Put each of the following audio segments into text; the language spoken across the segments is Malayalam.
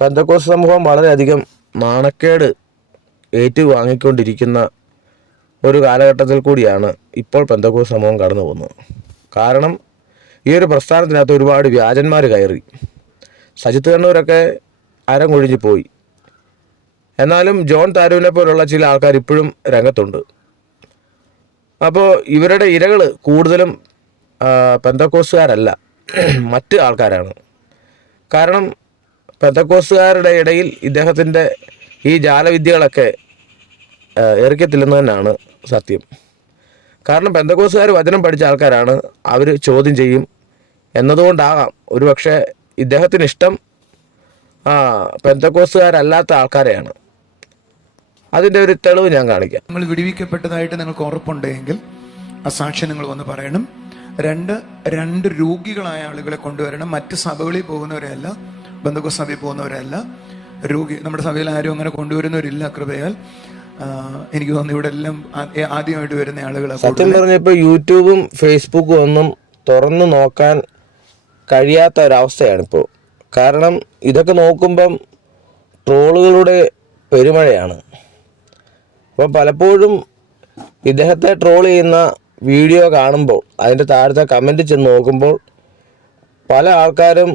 പെന്തക്കോസ്ത് സമൂഹം വളരെയധികം നാണക്കേട് ഏറ്റുവാങ്ങിക്കൊണ്ടിരിക്കുന്ന ഒരു കാലഘട്ടത്തിൽ കൂടിയാണ് ഇപ്പോൾ പെന്തക്കോസ്ത് സമൂഹം കടന്നു പോകുന്നത്. കാരണം ഈ ഒരു പ്രസ്ഥാനത്തിനകത്ത് ഒരുപാട് വ്യാജന്മാർ കയറി. സജിത്ത് കണ്ണൂരൊക്കെ അരം കൊഴിഞ്ഞു പോയി. എന്നാലും ജോൺ താരൂരിനെ പോലുള്ള ചില ആൾക്കാർ ഇപ്പോഴും രംഗത്തുണ്ട്. അപ്പോൾ ഇവരുടെ ഇരകൾ കൂടുതലും പെന്തക്കോസ്തുകാരല്ല, മറ്റ് ആൾക്കാരാണ്. കാരണം പെന്തക്കോസ്തുകാരുടെ ഇടയിൽ ഇദ്ദേഹത്തിൻ്റെ ഈ ജാലവിദ്യകളൊക്കെ എറിക്കത്തില്ലെന്ന് തന്നെയാണ് സത്യം. കാരണം പെന്തക്കോസ്തുകാർ വചനം പഠിച്ച ആൾക്കാരാണ്, അവർ ചോദ്യം ചെയ്യും എന്നതുകൊണ്ടാകാം ഒരുപക്ഷെ ഇദ്ദേഹത്തിന് ഇഷ്ടം പെന്തക്കോസ്തുകാരല്ലാത്ത ആൾക്കാരെയാണ്. അതിൻ്റെ ഒരു തെളിവ് ഞാൻ കാണിക്കാം. നിങ്ങൾ വിടുവിക്കപ്പെട്ടതായിട്ട് നിങ്ങൾക്ക് ഉറപ്പുണ്ടെങ്കിൽ ആ സാക്ഷ്യം നിങ്ങൾ വന്ന് പറയണം. രണ്ട് രോഗികളായ ആളുകളെ കൊണ്ടുവരണം. മറ്റ് സഭകളിൽ പോകുന്നവരെയല്ല, പെന്തക്കോസ്ത് സഭയിൽ പോകുന്നവരല്ല. നമ്മുടെ സഭയിൽ ആരും അങ്ങനെ കൊണ്ടുവരുന്നവരില്ല കൃപയാൽ. എനിക്ക് തോന്നുന്നു ഇവിടെ എല്ലാം ആദ്യമായിട്ട് വരുന്ന ആളുകളാണ്. സത്യം പറഞ്ഞപ്പോൾ യൂട്യൂബും ഫേസ്ബുക്കും ഒന്നും തുറന്നു നോക്കാൻ കഴിയാത്ത ഒരവസ്ഥയാണിപ്പോൾ. കാരണം ഇതൊക്കെ നോക്കുമ്പം ട്രോളുകളുടെ പെരുമഴയാണ്. അപ്പോൾ പലപ്പോഴും ഇദ്ദേഹത്തെ ട്രോൾ ചെയ്യുന്ന വീഡിയോ കാണുമ്പോൾ അതിൻ്റെ താഴത്തെ കമൻറ്റ് ചെന്ന് നോക്കുമ്പോൾ പല ആൾക്കാരും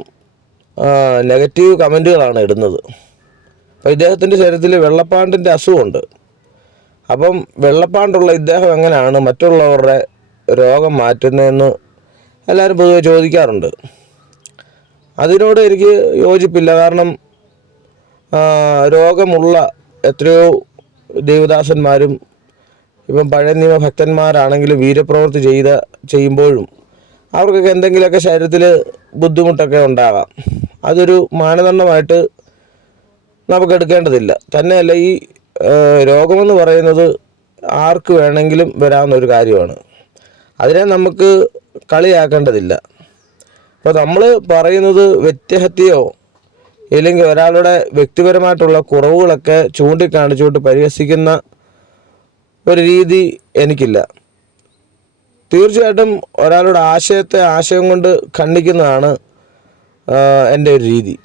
നെഗറ്റീവ് കമൻറ്റുകളാണ് ഇടുന്നത്. അപ്പോൾ ഇദ്ദേഹത്തിൻ്റെ ശരീരത്തിൽ വെള്ളപ്പാണ്ടിൻ്റെ അസുഖമുണ്ട്. അപ്പം വെള്ളപ്പാണ്ടുള്ള ഇദ്ദേഹം എങ്ങനെയാണ് മറ്റുള്ളവരുടെ രോഗം മാറ്റുന്നതെന്ന് എല്ലാവരും പൊതുവെ ചോദിക്കാറുണ്ട്. അതിനോട് എനിക്ക് യോജിപ്പില്ല. കാരണം രോഗമുള്ള എത്രയോ ദേവദാസന്മാരും ഇപ്പം പഴയ നിയമ ഭക്തന്മാരാണെങ്കിലും വീരപ്രവൃത്തി ചെയ്യുമ്പോഴും അവർക്കൊക്കെ എന്തെങ്കിലുമൊക്കെ ശരീരത്തിൽ ബുദ്ധിമുട്ടൊക്കെ ഉണ്ടാകാം. അതൊരു മാനദണ്ഡമായിട്ട് നമുക്ക് എടുക്കേണ്ടതില്ല. തന്നെയല്ല, ഈ രോഗമെന്ന് പറയുന്നത് ആർക്ക് വേണമെങ്കിലും വരാവുന്ന ഒരു കാര്യമാണ്. അതിനെ നമുക്ക് കളിയാക്കേണ്ടതില്ല. അപ്പോൾ നമ്മൾ പറയുന്നത് വ്യക്തിഹത്യയോ ഇല്ലെങ്കിൽ ഒരാളുടെ വ്യക്തിപരമായിട്ടുള്ള കുറവുകളൊക്കെ ചൂണ്ടിക്കാണിച്ചുകൊണ്ട് പരിഹസിക്കുന്ന ഒരു രീതി എനിക്കില്ല. തീർച്ചയായിട്ടും ഒരാളുടെ ആശയം കൊണ്ട് ഖണ്ഡിക്കുന്നതാണ് എൻ്റെ ഒരു രീതി.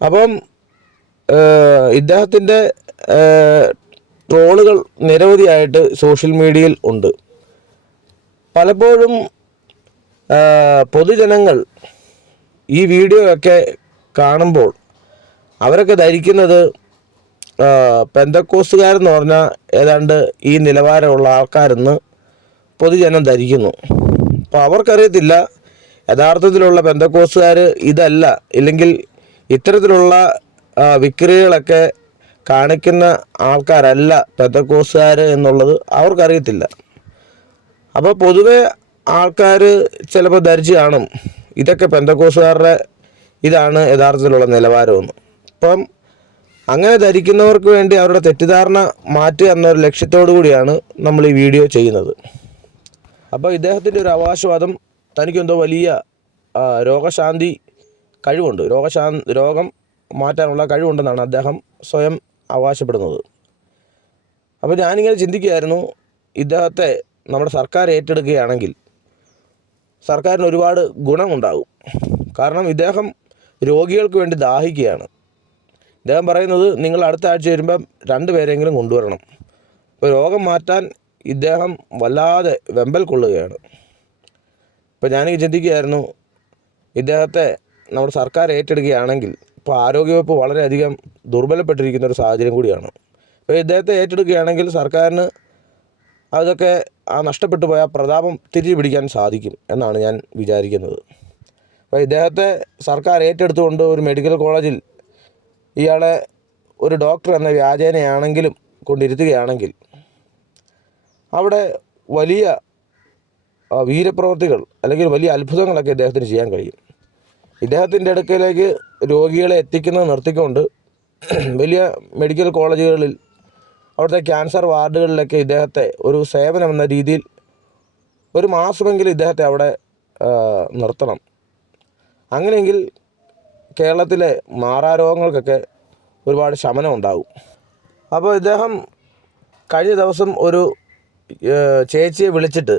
അപ്പം ഇദ്ദേഹത്തിൻ്റെ ട്രോളുകൾ നിരവധിയായിട്ട് സോഷ്യൽ മീഡിയയിൽ ഉണ്ട്. പലപ്പോഴും പൊതുജനങ്ങൾ ഈ വീഡിയോ ഒക്കെ കാണുമ്പോൾ അവരൊക്കെ ധരിക്കുന്നത് പെന്തക്കോസ്തുകാരെന്ന് പറഞ്ഞാൽ ഏതാണ്ട് ഈ നിലവാരമുള്ള ആൾക്കാരെന്ന് പൊതുജനം ധരിക്കുന്നു. അപ്പോൾ അവർക്കറിയത്തില്ല യഥാർത്ഥത്തിലുള്ള പെന്തക്കോസ്തുകാർ ഇതല്ല, ഇല്ലെങ്കിൽ ഇത്തരത്തിലുള്ള വിക്രികളൊക്കെ കാണിക്കുന്ന ആൾക്കാരല്ല പെന്തക്കോസ്തുകാർ എന്നുള്ളത് അവർക്കറിയത്തില്ല. അപ്പോൾ പൊതുവെ ആൾക്കാർ ചിലപ്പോൾ ധരിച്ച് കാണും ഇതൊക്കെ പെന്തക്കോസ്തുകാരുടെ ഇതാണ് യഥാർത്ഥത്തിലുള്ള നിലവാരമെന്ന്. അപ്പം അങ്ങനെ ധരിക്കുന്നവർക്ക് വേണ്ടി അവരുടെ തെറ്റിദ്ധാരണ മാറ്റുക എന്നൊരു ലക്ഷ്യത്തോടു കൂടിയാണ് നമ്മൾ ഈ വീഡിയോ ചെയ്യുന്നത്. അപ്പോൾ ഇദ്ദേഹത്തിൻ്റെ ഒരു അവകാശവാദം തനിക്കെന്തോ വലിയ രോഗശാന്തി കഴിവുണ്ട്, രോഗം മാറ്റാനുള്ള കഴിവുണ്ടെന്നാണ് അദ്ദേഹം സ്വയം അവകാശപ്പെടുന്നത്. അപ്പോൾ ഞാനിങ്ങനെ ചിന്തിക്കുകയായിരുന്നു, ഇദ്ദേഹത്തെ നമ്മുടെ സർക്കാർ ഏറ്റെടുക്കുകയാണെങ്കിൽ സർക്കാരിന് ഒരുപാട് ഗുണമുണ്ടാകും. കാരണം ഇദ്ദേഹം രോഗികൾക്ക് വേണ്ടി ദാഹിക്കുകയാണ്. ഇദ്ദേഹം പറയുന്നത് നിങ്ങൾ അടുത്ത ആഴ്ച വരുമ്പം 2 പേരെങ്കിലും കൊണ്ടുവരണം. അപ്പോൾ രോഗം മാറ്റാൻ ഇദ്ദേഹം വല്ലാതെ വെമ്പൽ കൊള്ളുകയാണ്. ഇപ്പോൾ ഞാനീ ചിന്തിക്കുകയായിരുന്നു, ഇദ്ദേഹത്തെ നമ്മുടെ സർക്കാർ ഏറ്റെടുക്കുകയാണെങ്കിൽ ഇപ്പോൾ ആരോഗ്യവകുപ്പ് വളരെയധികം ദുർബലപ്പെട്ടിരിക്കുന്ന ഒരു സാഹചര്യം കൂടിയാണ്. അപ്പോൾ ഇദ്ദേഹത്തെ ഏറ്റെടുക്കുകയാണെങ്കിൽ സർക്കാരിന് അതൊക്കെ നഷ്ടപ്പെട്ടു പോയ പ്രതാപം തിരിച്ചു പിടിക്കാൻ സാധിക്കും എന്നാണ് ഞാൻ വിചാരിക്കുന്നത്. അപ്പോൾ ഇദ്ദേഹത്തെ സർക്കാർ ഏറ്റെടുത്തുകൊണ്ട് ഒരു മെഡിക്കൽ കോളേജിൽ ഇയാളെ ഒരു ഡോക്ടർ എന്ന വ്യാജേനയാണെങ്കിലും കൊണ്ടിരുത്തുകയാണെങ്കിൽ അവിടെ വലിയ വീരപ്രവർത്തികൾ അല്ലെങ്കിൽ വലിയ അത്ഭുതങ്ങളൊക്കെ ഇദ്ദേഹത്തിന് ചെയ്യാൻ കഴിയും. ഇദ്ദേഹത്തിൻ്റെ അടുക്കലേക്ക് രോഗികളെ എത്തിക്കുന്നത് നിർത്തിക്കൊണ്ട് വലിയ മെഡിക്കൽ കോളേജുകളിൽ അവിടുത്തെ ക്യാൻസർ വാർഡുകളിലൊക്കെ ഇദ്ദേഹത്തെ ഒരു സേവനം എന്ന രീതിയിൽ 1 മാസമെങ്കിലും ഇദ്ദേഹത്തെ അവിടെ നിർത്തണം. അങ്ങനെയെങ്കിൽ കേരളത്തിലെ മാറാരോഗങ്ങൾക്കൊക്കെ ഒരുപാട് ശമനം ഉണ്ടാകും. അപ്പോൾ ഇദ്ദേഹം കഴിഞ്ഞ ദിവസം ഒരു ചേച്ചിയെ വിളിച്ചിട്ട്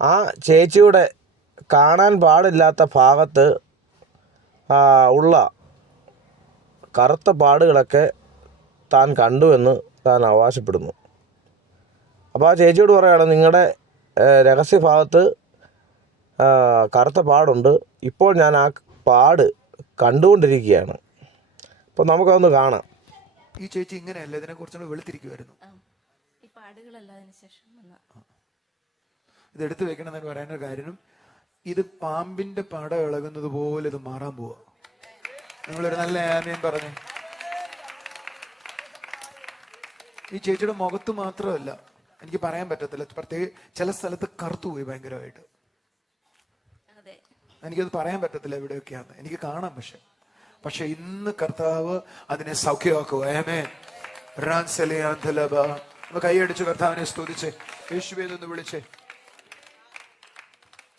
ആ ചേച്ചിയുടെ കാണാൻ പാടില്ലാത്ത ഭാഗത്ത് ഉള്ള കറുത്ത പാടുകളൊക്കെ താൻ കണ്ടുവെന്ന് താൻ അവകാശപ്പെടുന്നു. അപ്പോൾ ആ ചേച്ചിയോട് പറയുകയാണ്, നിങ്ങളുടെ രഹസ്യഭാഗത്ത് കറുത്ത പാടുണ്ട്, ഇപ്പോൾ ഞാൻ ആ പാട് കണ്ടുകൊണ്ടിരിക്കുകയാണ്. അപ്പോൾ നമുക്കതൊന്ന് കാണാം. ഈ ചേച്ചി ഇങ്ങനെയല്ല, ഇതിനെക്കുറിച്ച് വെളുത്തിരിക്കുമായിരുന്നു. ഈ പാടുകളല്ല അതിന് ശേഷം വന്ന ഇത് എടുത്തു വെക്കണം എന്ന് പറയുന്ന കാര്യം, ഇത് പാമ്പിന്റെ പട ഇളകുന്നത് പോലെ ഇത് മാറാൻ പോവാ. നിങ്ങളൊരു നല്ല ആമേൻ പറഞ്ഞു. ഈ ചേച്ചിയുടെ മുഖത്ത് മാത്രമല്ല, എനിക്ക് പറയാൻ പറ്റത്തില്ല, പ്രത്യേക ചില സ്ഥലത്ത് കറുത്തുപോയി ഭയങ്കരമായിട്ട്. അതെ, എനിക്കത് പറയാൻ പറ്റത്തില്ല എവിടെയൊക്കെയാണ്, എനിക്ക് കാണാം. പക്ഷെ ഇന്ന് കർത്താവ് അതിനെ സൗഖ്യമാക്കുക. ആമേൻ. കൈയടിച്ച് കർത്താവിനെ സ്തുതിച്ചേ, യേശുവേന്ന് വിളിച്ചേ.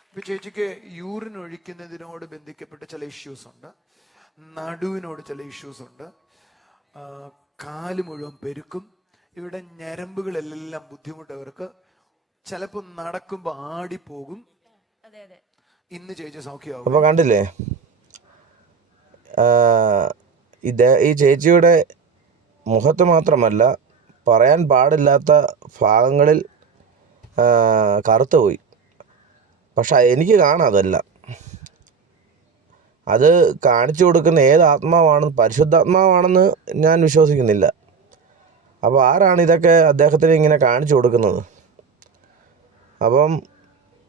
ഇപ്പൊ ചേച്ചിക്ക് യൂറിൻ ഒഴിക്കുന്നതിനോട് ബന്ധിക്കപ്പെട്ട ചില ഇഷ്യൂസ് ഉണ്ട്, നടുവിനോട് ചില ഇഷ്യൂസ് ഉണ്ട്, കാല് മുഴുവൻ പെരുക്കും, ഇവിടെ ഞരമ്പുകളെല്ലാം ബുദ്ധിമുട്ടവർക്ക്, ചിലപ്പോൾ നടക്കുമ്പോൾ ആടിപ്പോകും. ഇന്ന് ചേച്ചി സൗഖ്യമാകും. അപ്പോൾ കണ്ടില്ലേ, ഈ ചേച്ചിയുടെ മുഖത്ത് മാത്രമല്ല, പറയാൻ പാടില്ലാത്ത ഭാഗങ്ങളിൽ കറുത്തുപോയി. പക്ഷെ എനിക്ക് കാണാം അതെല്ലാം. അത് കാണിച്ചു കൊടുക്കുന്ന ഏത് ആത്മാവാണെന്ന്, പരിശുദ്ധാത്മാവാണെന്ന് ഞാൻ വിശ്വസിക്കുന്നില്ല. അപ്പോൾ ആരാണ് ഇതൊക്കെ അദ്ദേഹത്തിന് ഇങ്ങനെ കാണിച്ചു കൊടുക്കുന്നത്? അപ്പം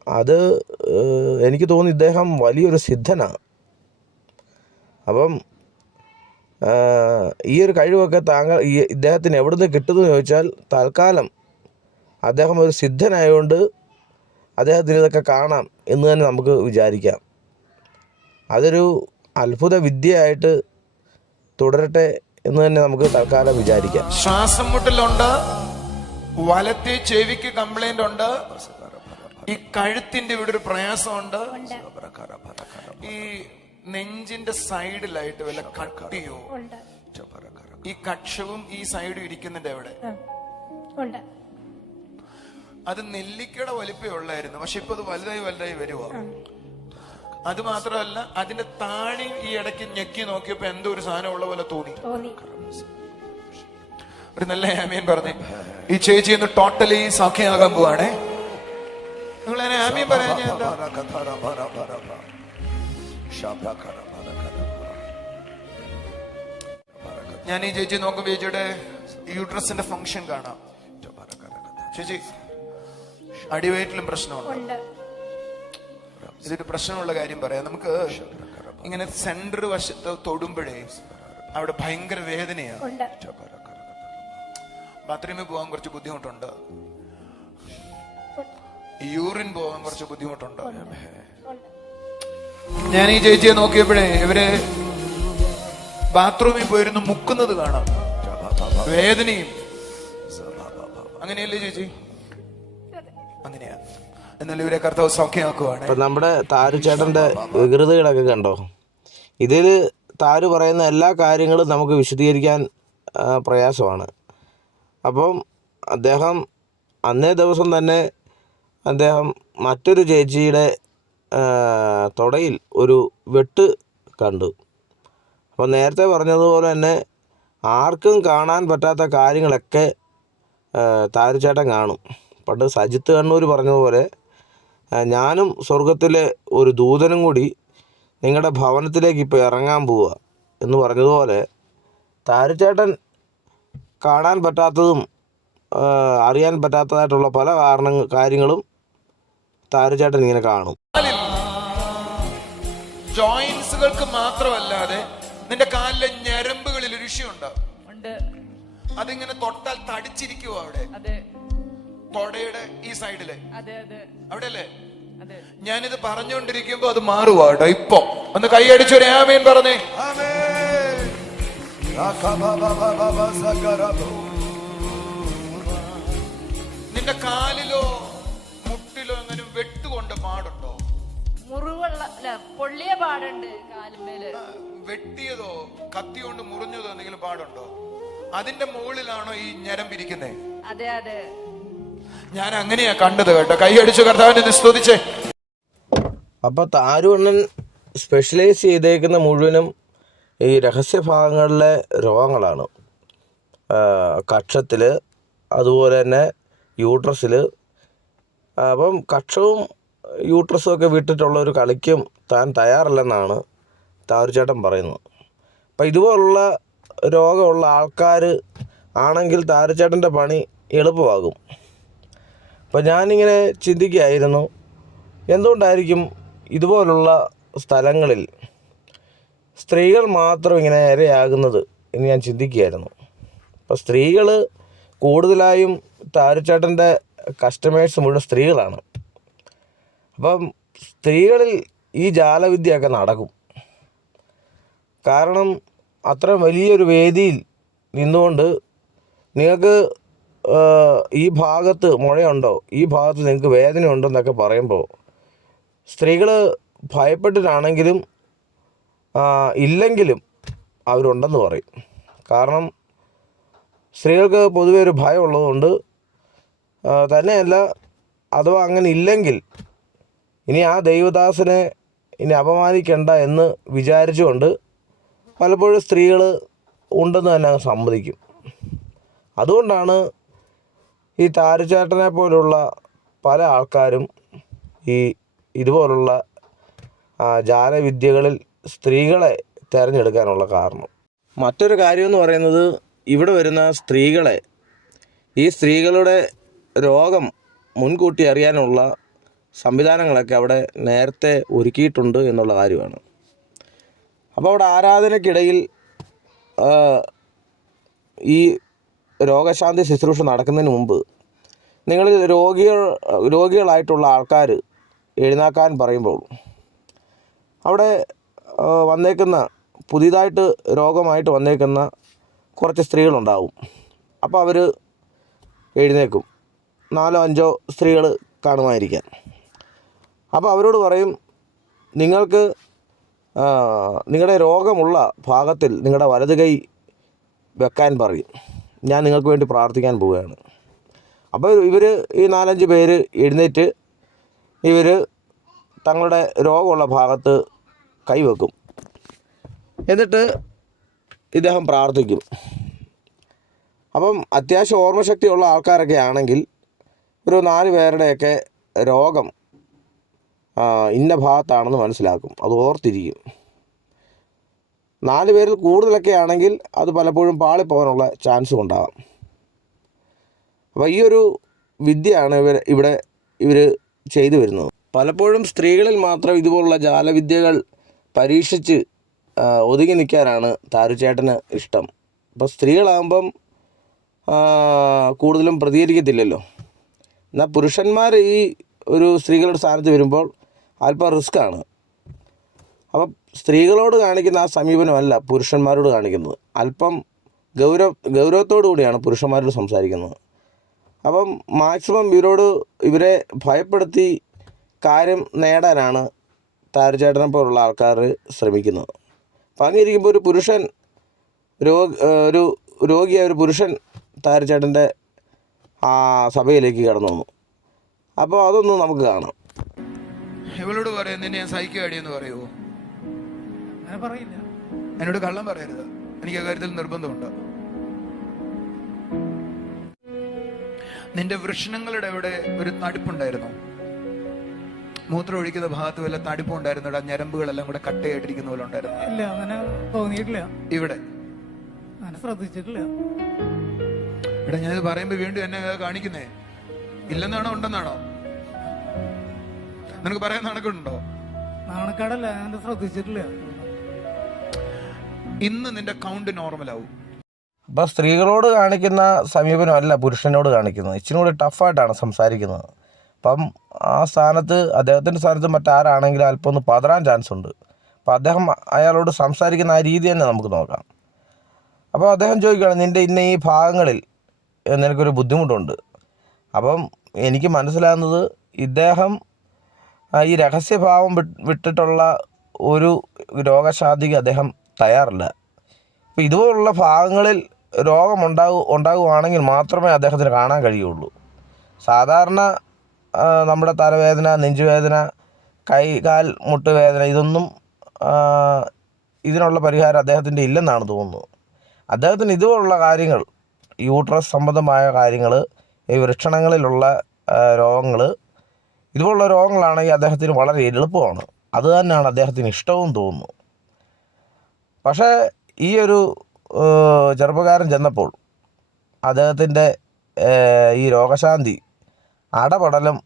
അത് എനിക്ക് തോന്നി ഇദ്ദേഹം വലിയൊരു സിദ്ധനാണ്. അപ്പം ഈ ഒരു കഴിവൊക്കെ ഇദ്ദേഹത്തിന് എവിടെ നിന്ന് കിട്ടുമെന്ന് ചോദിച്ചാൽ, തൽക്കാലം അദ്ദേഹം ഒരു സിദ്ധനായതുകൊണ്ട് അദ്ദേഹത്തിന് ഇതൊക്കെ കാണാം എന്ന് തന്നെ നമുക്ക് വിചാരിക്കാം. അതൊരു അത്ഭുത വിദ്യയായിട്ട് തുടരട്ടെ എന്ന് തന്നെ നമുക്ക് തൽക്കാലം വിചാരിക്കാം. ശ്വാസം മുട്ടലുണ്ട്, വലത്തെ ചെവിക്ക് കംപ്ലൈന്റ് ഉണ്ട്, ഈ കഴുത്തിന്റെ ഇവിടെ ഒരു പ്രയാസമുണ്ട്, ഈ നെഞ്ചിന്റെ സൈഡിലായിട്ട് വല്ല കട്ടിയോ, ഈ കക്ഷവും ഈ സൈഡും ഇരിക്കുന്നുണ്ട് എവിടെ. അത് നെല്ലിക്കയുടെ വലിപ്പേ ഉള്ളായിരുന്നു, പക്ഷെ ഇപ്പൊ അത് വലുതായി വരുവാ. അത് മാത്രമല്ല, അതിന്റെ താഴെ ഈ ഇടയ്ക്ക് ഞെക്കി നോക്കിയപ്പോ എന്തോ ഒരു സാധനം ഉള്ള പോലെ തോന്നി. ഒരു നല്ല ആമീൻ പറഞ്ഞേ. ഈ ചേച്ചി ഒന്ന് ടോട്ടലി സൗഖ്യമാകാൻ പോവാണേ. നിങ്ങൾ ആമീൻ പറയാൻ ഞാൻ ഈ ചേച്ചി നോക്കുമ്പോ ചേച്ചിയുടെ യൂട്രസിന്റെ ഫംഗ്ഷൻ കാണാം. ചേച്ചി അടിവയറ്റിലും പ്രശ്നമുണ്ട്. ഇതൊരു പ്രശ്നമുള്ള കാര്യം പറയാം. നമുക്ക് ഇങ്ങനെ സെന്റർ വശത്ത് തൊടുമ്പോഴേ അവിടെ ഭയങ്കര വേദനയാണ്. ബാത്റൂമിൽ പോകാൻ കുറച്ച് ബുദ്ധിമുട്ടുണ്ട്, യൂറിൻ പോകാൻ കുറച്ച് ബുദ്ധിമുട്ടുണ്ട്. ഞാൻ ഈ ചേച്ചിയെ നോക്കിയപ്പോഴേ ഇവര് ബാത്റൂമിൽ പോയിരുന്നു മുക്കുന്നത് കാണാം, വേദനയും. അങ്ങനെയല്ലേ ചേച്ചി? അങ്ങനെയാ. എന്നാൽ ഇവരെ കർത്താവ് സൗഖ്യമാക്കുവാണ്. ഇപ്പം നമ്മുടെ താരുചേട്ടൻ്റെ വികൃതികളൊക്കെ കണ്ടോ? ഇതിൽ താരു പറയുന്ന എല്ലാ കാര്യങ്ങളും നമുക്ക് വിശദീകരിക്കാൻ പ്രയാസമാണ്. അപ്പം അദ്ദേഹം അന്നേ ദിവസം തന്നെ അദ്ദേഹം മറ്റൊരു ചേച്ചിയുടെ തൊടയിൽ ഒരു വെട്ട് കണ്ടു. അപ്പോൾ നേരത്തെ പറഞ്ഞതുപോലെ തന്നെ ആർക്കും കാണാൻ പറ്റാത്ത കാര്യങ്ങളൊക്കെ താരുചേട്ടൻ കാണും. പണ്ട് സജിത്ത് കണ്ണൂർ പറഞ്ഞതുപോലെ, ഞാനും സ്വർഗത്തിലെ ഒരു ദൂതനും കൂടി നിങ്ങളുടെ ഭവനത്തിലേക്ക് ഇപ്പോൾ ഇറങ്ങാൻ പോവുക എന്ന് പറഞ്ഞതുപോലെ, താരുചേട്ടൻ കാണാൻ പറ്റാത്തതും അറിയാൻ പറ്റാത്തതായിട്ടുള്ള പല കാര്യങ്ങളും താരുചേട്ടൻ ഇങ്ങനെ കാണും. ജോയിന്റ്സുകൾക്ക് മാത്രമല്ലാതെ നിന്റെ കാലിലെ ഞരമ്പുകളിൽ ഒരു ഇഷ്യൂണ്ട്. അതിങ്ങനെ തൊട്ടാൽ തടിച്ചിരിക്കുവോ അവിടെ, തൊടയുടെ ഈ സൈഡില് അവിടെ അല്ലേ? ഞാനിത് പറഞ്ഞുകൊണ്ടിരിക്കുമ്പോ അത് മാറുവാ കേട്ടോ. ഇപ്പൊ ഒന്ന് കൈയടിച്ചൊരു ആമേൻ പറഞ്ഞേ. നിന്റെ കാലിലോ മുട്ടിലോ അങ്ങനെ വെട്ടുകൊണ്ട് പാടുണ്ടോ? മുറിവുള്ള പൊള്ളിയ പാടുണ്ട് കാലുമേല്. വെട്ടിയതോ കത്തി കൊണ്ട് മുറിഞ്ഞതോ എന്തെങ്കിലും പാടുണ്ടോ? അതിന്റെ മുകളിലാണോ ഈ ഞരമ്പിരിക്കുന്നേ? അതെ അതെ, ഞാൻ അങ്ങനെയാ കണ്ടത് കേട്ടോ. കൈയടിച്ചു കർത്താവിനെ സ്തുതിച്ചേ. അപ്പൊ താരുവണ്ണൻ സ്പെഷ്യലൈസ് ചെയ്തേക്കുന്ന മുഴുവനും ഈ രഹസ്യഭാഗങ്ങളിലെ രോഗങ്ങളാണ്. കക്ഷത്തിൽ, അതുപോലെ തന്നെ യൂട്രസിൽ. അപ്പം കക്ഷവും യൂട്രസും ഒക്കെ വിട്ടിട്ടുള്ള ഒരു കളിക്കും താൻ തയ്യാറല്ലെന്നാണ് താരുചേട്ടൻ പറയുന്നത്. അപ്പം ഇതുപോലുള്ള രോഗമുള്ള ആൾക്കാർ ആണെങ്കിൽ താരുചേട്ടൻ്റെ പണി എളുപ്പമാകും. അപ്പം ഞാനിങ്ങനെ ചിന്തിക്കുകയായിരുന്നു, എന്തുകൊണ്ടായിരിക്കും ഇതുപോലുള്ള സ്ഥലങ്ങളിൽ സ്ത്രീകൾ മാത്രം ഇങ്ങനെ ഇരയാകുന്നത് എന്ന് ഞാൻ ചിന്തിക്കുകയായിരുന്നു. അപ്പോൾ സ്ത്രീകൾ കൂടുതലായും താരുചേട്ടൻ്റെ കസ്റ്റമേഴ്സ് മുഴുവൻ സ്ത്രീകളാണ്. അപ്പം സ്ത്രീകളിൽ ഈ ജാലവിദ്യയൊക്കെ നടക്കും. കാരണം അത്ര വലിയൊരു വേദിയിൽ നിന്നുകൊണ്ട് നിങ്ങൾക്ക് ഈ ഭാഗത്ത് മുഴയുണ്ടോ, ഈ ഭാഗത്ത് നിങ്ങൾക്ക് വേദനയുണ്ടോ എന്നൊക്കെ പറയുമ്പോൾ സ്ത്രീകൾ ഭയപ്പെട്ടിട്ടാണെങ്കിലും ഇല്ലെങ്കിലും അവരുണ്ടെന്ന് പറയും. കാരണം സ്ത്രീകൾക്ക് പൊതുവെ ഒരു ഭയം ഉള്ളതുകൊണ്ട് തന്നെയല്ല, അഥവാ അങ്ങനെ ഇല്ലെങ്കിൽ ഇനി ആ ദൈവദാസനെ ഇനി അപമാനിക്കണ്ട എന്ന് വിചാരിച്ചുകൊണ്ട് പലപ്പോഴും സ്ത്രീകൾ ഉണ്ടെന്ന് തന്നെ അങ്ങ് സമ്മതിക്കും. അതുകൊണ്ടാണ് ഈ താരുചേട്ടനെ പോലുള്ള പല ആൾക്കാരും ഇതുപോലുള്ള ജാലവിദ്യകളിൽ സ്ത്രീകളെ തിരഞ്ഞെടുക്കാനുള്ള കാരണം. മറ്റൊരു കാര്യമെന്ന് പറയുന്നത്, ഇവിടെ വരുന്ന സ്ത്രീകളെ, ഈ സ്ത്രീകളുടെ രോഗം മുൻകൂട്ടി അറിയാനുള്ള സംവിധാനങ്ങളൊക്കെ അവിടെ നേരത്തെ ഒരുക്കിയിട്ടുണ്ട് എന്നുള്ള കാര്യമാണ്. അപ്പോൾ അവിടെ ആരാധനയ്ക്കിടയിൽ ഈ രോഗശാന്തി ശുശ്രൂഷ നടക്കുന്നതിന് മുമ്പ് നിങ്ങളിൽ രോഗികളായിട്ടുള്ള ആൾക്കാർ എഴുന്നേൽക്കാൻ പറയുമ്പോൾ അവിടെ വന്നേക്കുന്ന പുതിയതായിട്ട് രോഗമായിട്ട് വന്നേക്കുന്ന കുറച്ച് സ്ത്രീകളുണ്ടാവും. അപ്പോൾ അവർ എഴുന്നേൽക്കും. 4-5 സ്ത്രീകൾ കാണുമായിരിക്കാം. അപ്പോൾ അവരോട് പറയും, നിങ്ങൾക്ക് നിങ്ങളുടെ രോഗമുള്ള ഭാഗത്തിൽ നിങ്ങളുടെ വലത് കൈ വെക്കാൻ പറയും, ഞാൻ നിങ്ങൾക്ക് വേണ്ടി പ്രാർത്ഥിക്കാൻ പോവുകയാണ്. അപ്പോൾ ഇവർ ഈ 4-5 പേര് എഴുന്നേറ്റ് ഇവർ തങ്ങളുടെ രോഗമുള്ള ഭാഗത്ത് കൈവെക്കും. എന്നിട്ട് ഇദ്ദേഹം പ്രാർത്ഥിക്കും. അപ്പം അത്യാവശ്യം ഓർമ്മശക്തിയുള്ള ആൾക്കാരൊക്കെ ആണെങ്കിൽ ഒരു 4 പേരുടെയൊക്കെ രോഗം ഇന്ന ഭാഗത്താണെന്ന് മനസ്സിലാക്കും, അത് ഓർത്തിരിക്കും. 4 പേരിൽ കൂടുതലൊക്കെ ആണെങ്കിൽ അത് പലപ്പോഴും പാളിപ്പോകാനുള്ള ചാൻസും ഉണ്ടാകാം. അപ്പോൾ ഈ ഒരു വിദ്യയാണ് ഇവർ ചെയ്തു വരുന്നത്. പലപ്പോഴും സ്ത്രീകളിൽ മാത്രം ഇതുപോലുള്ള ജാലവിദ്യകൾ പരീക്ഷിച്ച് ഒതുങ്ങി നിൽക്കാനാണ് താരുചേട്ടന് ഇഷ്ടം. അപ്പോൾ സ്ത്രീകളാകുമ്പം കൂടുതലും പ്രതികരിക്കത്തില്ലല്ലോ. എന്നാൽ പുരുഷന്മാർ ഈ ഒരു സ്ത്രീകളുടെ സ്ഥാനത്ത് വരുമ്പോൾ അല്പം റിസ്ക്കാണ്. അപ്പം സ്ത്രീകളോട് കാണിക്കുന്ന ആ സമീപനമല്ല പുരുഷന്മാരോട് കാണിക്കുന്നത്. അല്പം ഗൗരവത്തോടു കൂടിയാണ് പുരുഷന്മാരോട് സംസാരിക്കുന്നത്. അപ്പം മാക്സിമം ഇവരെ ഭയപ്പെടുത്തി കാര്യം നേടാനാണ് താരുചേട്ടനെ പോലുള്ള ആൾക്കാർ ശ്രമിക്കുന്നത്. അപ്പം അങ്ങനെ ഇരിക്കുമ്പോൾ ഒരു പുരുഷൻ രോഗിയായ ഒരു പുരുഷൻ താരുചേട്ടൻ്റെ ആ സഭയിലേക്ക് കടന്നു വന്നു. അപ്പോൾ അതൊന്നും നമുക്ക് കാണാം. ഇവളോട് പറയാം, നിന്നെ ഞാൻ സഹിക്കുകയാടിയെന്ന് പറയുമോ? അങ്ങനെ പറയില്ല. എന്നോട് കള്ളം പറയരുത്, എനിക്ക് അക്കാര്യത്തിൽ നിർബന്ധമുണ്ട്. നിന്റെ വൃഷണങ്ങളുടെ അവിടെ ഒരു തടിപ്പുണ്ടായിരുന്നു, മൂത്രം ഒഴിക്കുന്ന ഭാഗത്ത് വല്ല തടിപ്പുണ്ടായിരുന്നു, ഞരമ്പുകളെല്ലാം കൂടെ കട്ടയായിട്ടിരിക്കുന്ന പോലെ ഉണ്ടായിരുന്നു. ഇല്ല, അങ്ങനെ തോന്നിയിട്ടില്ല. ഇവിടെ അങ്ങനെ ശ്രദ്ധിച്ചിട്ടില്ല. ഇവിടെ ഞാനിത് പറയുമ്പോ വീണ്ടും എന്നെ കാണിക്കുന്നേ ഇല്ലെന്നാണോ ഉണ്ടെന്നാണോ? നിനക്ക് പറയാൻ നടക്കുന്നുണ്ടോ? നാണക്കാടല്ല, ഞാൻ ശ്രദ്ധിച്ചിട്ടില്ല. ഇന്ന് നിന്റെ കൗണ്ട് നോർമലാവും. അപ്പോൾ സ്ത്രീകളോട് കാണിക്കുന്ന സമീപനമല്ല പുരുഷനോട് കാണിക്കുന്നത്. ഇച്ചിരി കൂടി ടഫായിട്ടാണ് സംസാരിക്കുന്നത്. അപ്പം ആ സ്ഥാനത്ത്, അദ്ദേഹത്തിൻ്റെ സ്ഥാനത്ത് മറ്റാരാണെങ്കിലും അല്പം ഒന്ന് പതറാൻ ചാൻസ് ഉണ്ട്. അപ്പോൾ അദ്ദേഹം അയാളോട് സംസാരിക്കുന്ന ആ രീതി തന്നെ നമുക്ക് നോക്കാം. അപ്പോൾ അദ്ദേഹം ചോദിക്കുകയാണ്, നിൻ്റെ ഇന്ന ഈ ഭാഗങ്ങളിൽ നിനക്കൊരു ബുദ്ധിമുട്ടുണ്ട്. അപ്പം എനിക്ക് മനസ്സിലാകുന്നത് ഇദ്ദേഹം ഈ രഹസ്യഭാവം വിട്ടിട്ടുള്ള ഒരു രോഗശാന്തിക്ക് അദ്ദേഹം തയ്യാറല്ല. അപ്പോൾ ഇതുപോലുള്ള ഭാഗങ്ങളിൽ രോഗം ഉണ്ടാകുവാണെങ്കിൽ മാത്രമേ അദ്ദേഹത്തിന് കാണാൻ കഴിയുള്ളൂ. സാധാരണ നമ്മുടെ തലവേദന, നെഞ്ചുവേദന, കൈകാൽ മുട്ടുവേദന, ഇതൊന്നും ഇതിനുള്ള പരിഹാരം അദ്ദേഹത്തിൻ്റെ ഇല്ലെന്നാണ് തോന്നുന്നത്. അദ്ദേഹത്തിന് ഇതുപോലുള്ള കാര്യങ്ങൾ, യൂട്രസ് സംബന്ധമായ കാര്യങ്ങൾ, ഈ വൃഷണങ്ങളിലുള്ള രോഗങ്ങൾ, ഇതുപോലുള്ള രോഗങ്ങളാണെങ്കിൽ അദ്ദേഹത്തിന് വളരെ എളുപ്പമാണ്. അത് തന്നെയാണ് അദ്ദേഹത്തിന് ഇഷ്ടവും തോന്നുന്നു. പക്ഷേ ഈ ഒരു ചെറുപ്പക്കാരൻ ചെന്നപ്പോൾ അദ്ദേഹത്തിൻ്റെ ഈ രോഗശാന്തി അടപടലം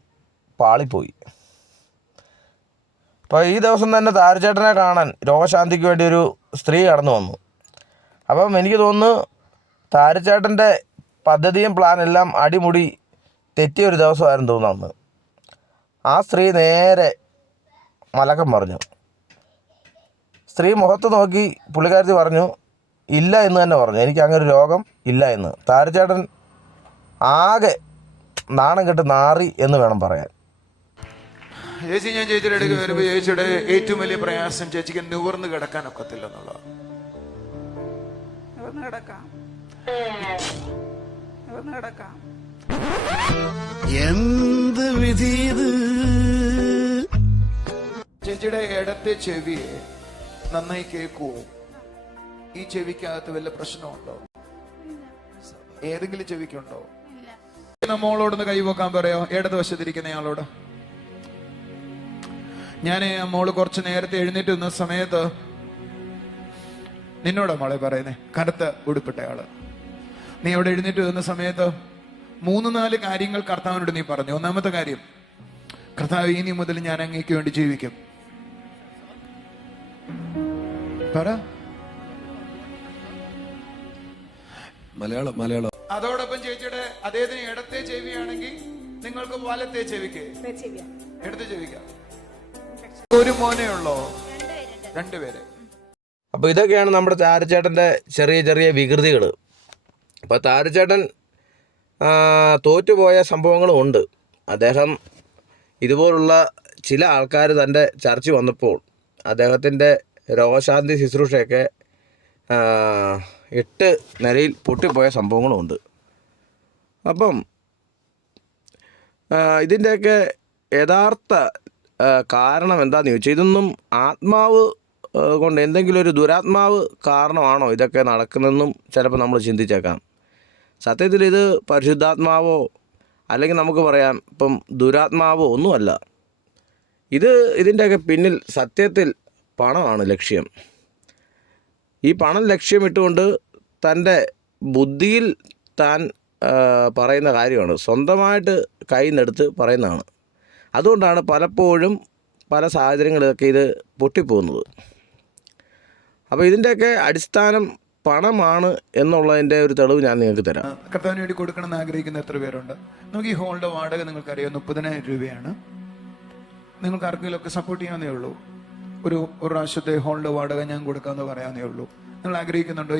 പാളിപ്പോയി. അപ്പോൾ ഈ ദിവസം തന്നെ താരച്ചേട്ടനെ കാണാൻ രോഗശാന്തിക്ക് വേണ്ടി ഒരു സ്ത്രീ കടന്നു വന്നു. അപ്പം എനിക്ക് തോന്നുന്നു താരച്ചേട്ടൻ്റെ പദ്ധതിയും പ്ലാനെല്ലാം അടിമുടി തെറ്റിയൊരു ദിവസമായിരുന്നു തോന്നുന്നു. ആ സ്ത്രീ നേരെ മലക്കം പറഞ്ഞു. സ്ത്രീ മുഖത്ത് നോക്കി പുള്ളിക്കാരത്തി പറഞ്ഞു ഇല്ല എന്ന് തന്നെ പറഞ്ഞു. എനിക്ക് അങ്ങനെ ഒരു രോഗം ഇല്ല എന്ന്. താരച്ചേട്ടൻ ആകെ നാണം കെട്ട് നാറി എന്ന് വേണം പറയാൻ. ചേച്ചി, ഞാൻ ചേച്ചിയുടെ അടുക്ക് വരുമ്പോൾ ചേച്ചിയുടെ ഏറ്റവും വലിയ പ്രയാസം ചേച്ചിക്ക് നിവർന്ന് കിടക്കാൻ ഒക്കത്തില്ല എന്നുള്ളത്. എന്ത് വിധി ഇത്? ചേച്ചിയുടെ ഇടത്തെ ചെവിയെ നന്നായി കേൾക്കുവോ? ഈ ചെവിക്കകത്ത് വല്ല പ്രശ്നമുണ്ടോ? ഏതെങ്കിലും ചെവിക്കുണ്ടോ? മോളോടൊന്ന് കൈവക്കാൻ പറയോ, ഇടത് വശത്തിരിക്കുന്നയാളോട്. ഞാൻ മോള് കുറച്ച് നേരത്തെ എഴുന്നേറ്റ് നിന്ന സമയത്ത് നിന്നോടാ മോളെ പറയുന്നേ, കറുത്ത ഉടുപ്പിട്ടയാള്. നീ അവിടെ എഴുന്നേറ്റ് നിന്ന സമയത്ത് 3-4 കാര്യങ്ങൾ കർത്താവിനോട് നീ പറഞ്ഞു. ഒന്നാമത്തെ കാര്യം, കർത്താവ് ഇനി മുതൽ ഞാൻ അങ്ങേക്ക് വേണ്ടി ജീവിക്കും. പറ. മലയാളം. അതോടൊപ്പം ചേച്ചിയുടെ അദ്ദേഹത്തിന് ഇടത്തെ ചെവിയാണെങ്കിൽ നിങ്ങൾക്ക് വലത്തെ ചെവിക്ക്, ഇടത്തെ ചെവിക്കാം. ഒരു മോനേ ഉള്ളോ? 2 പേര്. അപ്പോൾ ഇതൊക്കെയാണ് നമ്മുടെ താരച്ചേട്ടൻ്റെ ചെറിയ ചെറിയ വികൃതികൾ. അപ്പോൾ താരച്ചേട്ടൻ തോറ്റുപോയ സംഭവങ്ങളും ഉണ്ട്. അദ്ദേഹം ഇതുപോലുള്ള ചില ആൾക്കാർ തൻ്റെ ചർച്ച വന്നപ്പോൾ അദ്ദേഹത്തിൻ്റെ രോഗശാന്തി ശുശ്രൂഷയൊക്കെ 8 നിലയിൽ പൊട്ടിപ്പോയ സംഭവങ്ങളുമുണ്ട്. അപ്പം ഇതിൻ്റെയൊക്കെ യഥാർത്ഥ കാരണം എന്താണെന്ന് ചോദിച്ചാൽ, ഇതൊന്നും ആത്മാവ് കൊണ്ട് എന്തെങ്കിലും ഒരു ദുരാത്മാവ് കാരണമാണോ ഇതൊക്കെ നടക്കുന്നതെന്നും ചിലപ്പോൾ നമ്മൾ ചിന്തിച്ചേക്കാം. സത്യത്തിൽ ഇത് പരിശുദ്ധാത്മാവോ അല്ലെങ്കിൽ നമുക്ക് പറയാം ഇപ്പം ദുരാത്മാവോ ഒന്നുമല്ല. ഇതിൻ്റെയൊക്കെ പിന്നിൽ സത്യത്തിൽ പണമാണ് ലക്ഷ്യം. ഈ പണം ലക്ഷ്യമിട്ടുകൊണ്ട് തൻ്റെ ബുദ്ധിയിൽ താൻ പറയുന്ന കാര്യമാണ്, സ്വന്തമായിട്ട് കയ്യിൽ നിന്നെടുത്ത് പറയുന്നതാണ്. അതുകൊണ്ടാണ് പലപ്പോഴും പല സാഹചര്യങ്ങളിലൊക്കെ ഇത് പൊട്ടിപ്പോകുന്നത്. അപ്പോൾ ഇതിൻ്റെയൊക്കെ അടിസ്ഥാനം പണമാണ് എന്നുള്ളതിൻ്റെ ഒരു തെളിവ് ഞാൻ നിങ്ങൾക്ക് തരാം. കർത്താവിന് വേണ്ടി കൊടുക്കണം എന്ന് ആഗ്രഹിക്കുന്ന എത്ര പേരുണ്ട്? നമുക്ക് ഈ ഹോളിന്റെ വാടക നിങ്ങൾക്കറിയാം, 30,000 രൂപയാണ്. നിങ്ങൾക്ക് ആർക്കെങ്കിലും ഒക്കെ സപ്പോർട്ട് ചെയ്യാവുന്നേ ഉള്ളൂ. ഒരു പ്രാവശ്യത്തെ ഹോളിന്റെ വാടക ഞാൻ കൊടുക്കാമെന്ന് പറയാവുന്നേ ഉള്ളൂ. നിങ്ങൾ ആഗ്രഹിക്കുന്നുണ്ടോ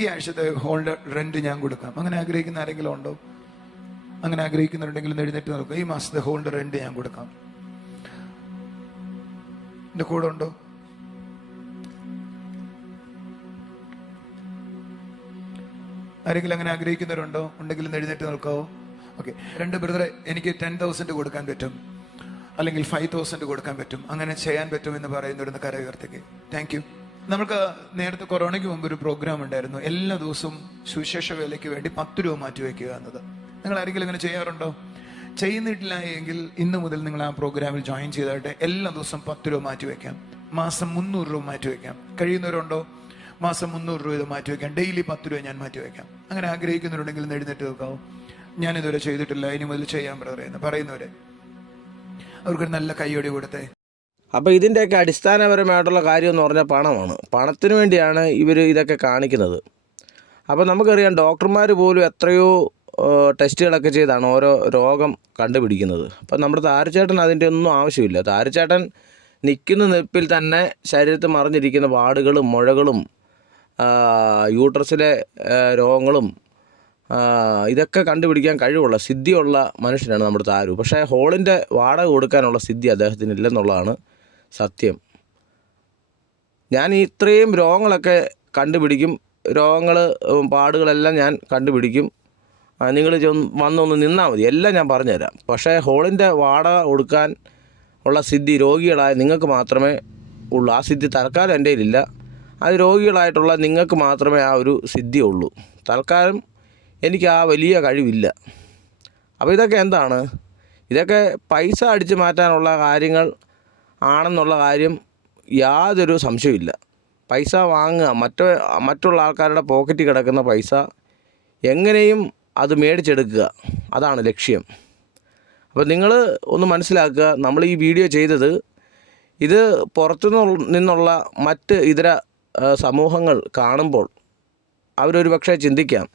ഈ ആഴ്ചത്തെ ഹോളിന്റെ റെന്റ് ഞാൻ കൊടുക്കാം? അങ്ങനെ ആഗ്രഹിക്കുന്ന ആരെങ്കിലും ഉണ്ടോ? അങ്ങനെ ആഗ്രഹിക്കുന്നുണ്ടെങ്കിൽ എഴുന്നേറ്റ് നോക്കുക. ഈ മാസത്തെ ഹോളിന്റെ റെന്റ് ഞാൻ കൊടുക്കാം. എന്റെ കൂടെ ഉണ്ടോ? ആരെങ്കിലും അങ്ങനെ ആഗ്രഹിക്കുന്നവരുണ്ടോ? ഉണ്ടെങ്കിൽ എഴുന്നേറ്റ് നോക്കാവോ? ഓക്കെ. 2 ബ്രദറെ, എനിക്ക് 10,000 കൊടുക്കാൻ പറ്റും, അല്ലെങ്കിൽ 5,000 കൊടുക്കാൻ പറ്റും, അങ്ങനെ ചെയ്യാൻ പറ്റും എന്ന് പറയുന്നവരുന്ന് കര ഉയർത്തേക്ക്. Thank you. നമുക്ക് നേരത്തെ കൊറോണയ്ക്ക് മുമ്പ് ഒരു പ്രോഗ്രാം ഉണ്ടായിരുന്നു, എല്ലാ ദിവസവും സുവിശേഷ വേലയ്ക്ക് വേണ്ടി 10 രൂപ മാറ്റിവെക്കുക എന്നത്. നിങ്ങൾ ആരെങ്കിലും ഇങ്ങനെ ചെയ്യാറുണ്ടോ? ചെയ്യുന്നിട്ടില്ല എങ്കിൽ ഇന്ന് മുതൽ നിങ്ങൾ ആ പ്രോഗ്രാമിൽ ജോയിൻ ചെയ്തായിട്ട് എല്ലാ ദിവസവും 10 രൂപ മാറ്റിവെക്കാം. മാസം 300 രൂപ മാറ്റിവെക്കാം. കഴിയുന്നവരുണ്ടോ? മാസം 300 രൂപ ഇത് മാറ്റിവെക്കാം. ഡെയിലി 10 രൂപ ഞാൻ മാറ്റിവെക്കാം. അങ്ങനെ ആഗ്രഹിക്കുന്നവരുണ്ടെങ്കിൽ എഴുന്നേറ്റ് നോക്കാവോ? ഞാൻ ഇതുവരെ ചെയ്തിട്ടില്ല, ഇനി മുതൽ ചെയ്യാൻ പറയുന്നവരെ അവർക്കൊരു നല്ല കൈയ്യടി കൊടുത്തേ. അപ്പോൾ ഇതിൻ്റെയൊക്കെ അടിസ്ഥാനപരമായിട്ടുള്ള കാര്യം എന്ന് പറഞ്ഞാൽ പണമാണ്. പണത്തിന് വേണ്ടിയാണ് ഇവർ ഇതൊക്കെ കാണിക്കുന്നത്. അപ്പോൾ നമുക്കറിയാം, ഡോക്ടർമാർ പോലും എത്രയോ ടെസ്റ്റുകളൊക്കെ ചെയ്താണ് ഓരോ രോഗം കണ്ടുപിടിക്കുന്നത്. അപ്പം നമ്മുടെ താരച്ചേട്ടൻ അതിൻ്റെ ഒന്നും ആവശ്യമില്ല. താരച്ചേട്ടൻ നിൽക്കുന്ന നിൽപ്പിൽ തന്നെ ശരീരത്തിൽ മറിഞ്ഞിരിക്കുന്ന പാടുകളും മുഴകളും യൂട്രസിലെ രോഗങ്ങളും ഇതൊക്കെ കണ്ടുപിടിക്കാൻ കഴിവുള്ള സിദ്ധിയുള്ള മനുഷ്യനാണ് നമ്മുടെ താരു. പക്ഷേ ഹോളിൻ്റെ വാടക കൊടുക്കാനുള്ള സിദ്ധി അദ്ദേഹത്തിന് ഇല്ലെന്നുള്ളതാണ് സത്യം. ഞാൻ ഇത്രയും രോഗങ്ങളൊക്കെ കണ്ടുപിടിക്കും, പാടുകളെല്ലാം ഞാൻ കണ്ടുപിടിക്കും, നിങ്ങൾ വന്നൊന്ന് നിന്നാൽ മതി, എല്ലാം ഞാൻ പറഞ്ഞുതരാം. പക്ഷേ ഹോളിൻ്റെ വാടക കൊടുക്കാൻ ഉള്ള സിദ്ധി രോഗികളായ നിങ്ങൾക്ക് മാത്രമേ ഉള്ളൂ. ആ സിദ്ധി തൽക്കാലം എൻ്റെ കയ്യിലില്ല. അത് രോഗികളായിട്ടുള്ള നിങ്ങൾക്ക് മാത്രമേ ആ ഒരു സിദ്ധി ഉള്ളൂ. തൽക്കാലം എനിക്ക് ആ വലിയ കഴിവില്ല. അപ്പോൾ ഇതൊക്കെ എന്താണ്? ഇതൊക്കെ പൈസ അടിച്ചു മാറ്റാനുള്ള കാര്യങ്ങൾ ആണെന്നുള്ള കാര്യം യാതൊരു സംശയമില്ല. പൈസ വാങ്ങുക, മറ്റുള്ള ആൾക്കാരുടെ പോക്കറ്റിൽ കിടക്കുന്ന പൈസ എങ്ങനെയും അത് മേടിച്ചെടുക്കുക, അതാണ് ലക്ഷ്യം. അപ്പോൾ നിങ്ങൾ ഒന്ന് മനസ്സിലാക്കുക, നമ്മൾ ഈ വീഡിയോ ചെയ്തത് ഇത് പുറത്തു നിന്നുള്ള മറ്റ് ഇതര സമൂഹങ്ങൾ കാണുമ്പോൾ അവരൊരു പക്ഷേ ചിന്തിക്കാം,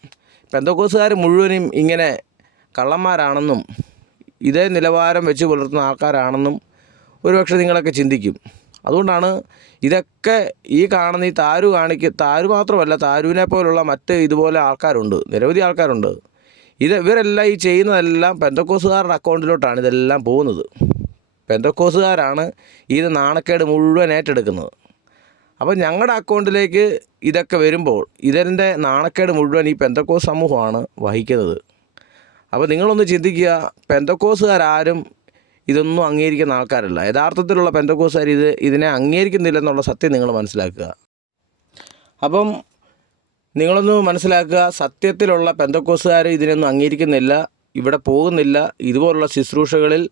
പെന്തക്കോസ്തുകാർ മുഴുവനും ഇങ്ങനെ കള്ളന്മാരാണെന്നും ഇതേ നിലവാരം വെച്ച് പുലർത്തുന്ന ആൾക്കാരാണെന്നും ഒരുപക്ഷെ നിങ്ങളൊക്കെ ചിന്തിക്കും. അതുകൊണ്ടാണ് ഇതൊക്കെ ഈ കാണുന്ന ഈ താരു മാത്രമല്ല, താരുവിനെ പോലുള്ള മറ്റ് ഇതുപോലെ ആൾക്കാരുണ്ട്, നിരവധി ആൾക്കാരുണ്ട്. ഇവരെല്ലാം ഈ ചെയ്യുന്നതെല്ലാം പെന്തക്കോസ്തുകാരുടെ അക്കൗണ്ടിലോട്ടാണ് ഇതെല്ലാം പോകുന്നത്. പെന്തക്കോസ്തുകാരാണ് ഇത് നാണക്കേട് മുഴുവൻ ഏറ്റെടുക്കുന്നത്. അപ്പോൾ ഞങ്ങളുടെ അക്കൗണ്ടിലേക്ക് ഇതൊക്കെ വരുമ്പോൾ ഇതിൻ്റെ നാണക്കേട് മുഴുവൻ ഈ പെന്തക്കോസ് സമൂഹമാണ് വഹിക്കുന്നത്. അപ്പോൾ നിങ്ങളൊന്ന് ചിന്തിക്കുക, പെന്തക്കോസ്തുകാരും ഇതൊന്നും അംഗീകരിക്കുന്ന ആൾക്കാരല്ല. യഥാർത്ഥത്തിലുള്ള പെന്തക്കോസ്തുകാർ ഇതിനെ അംഗീകരിക്കുന്നില്ലെന്നുള്ള സത്യം നിങ്ങൾ മനസ്സിലാക്കുക. അപ്പം നിങ്ങളൊന്ന് മനസ്സിലാക്കുക, സത്യത്തിലുള്ള പെന്തക്കോസ്തുകാർ ഇതിനൊന്നും അംഗീകരിക്കുന്നില്ല, ഇവിടെ പോകുന്നില്ല, ഇതുപോലുള്ള ശുശ്രൂഷകളിൽ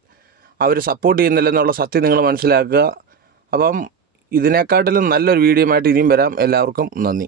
അവർ സപ്പോർട്ട് ചെയ്യുന്നില്ലെന്നുള്ള സത്യം നിങ്ങൾ മനസ്സിലാക്കുക. അപ്പം ഇതിനെക്കാട്ടിലും നല്ലൊരു വീഡിയോ ആയിട്ട് ഇനിയും വരാം. എല്ലാവർക്കും നന്ദി.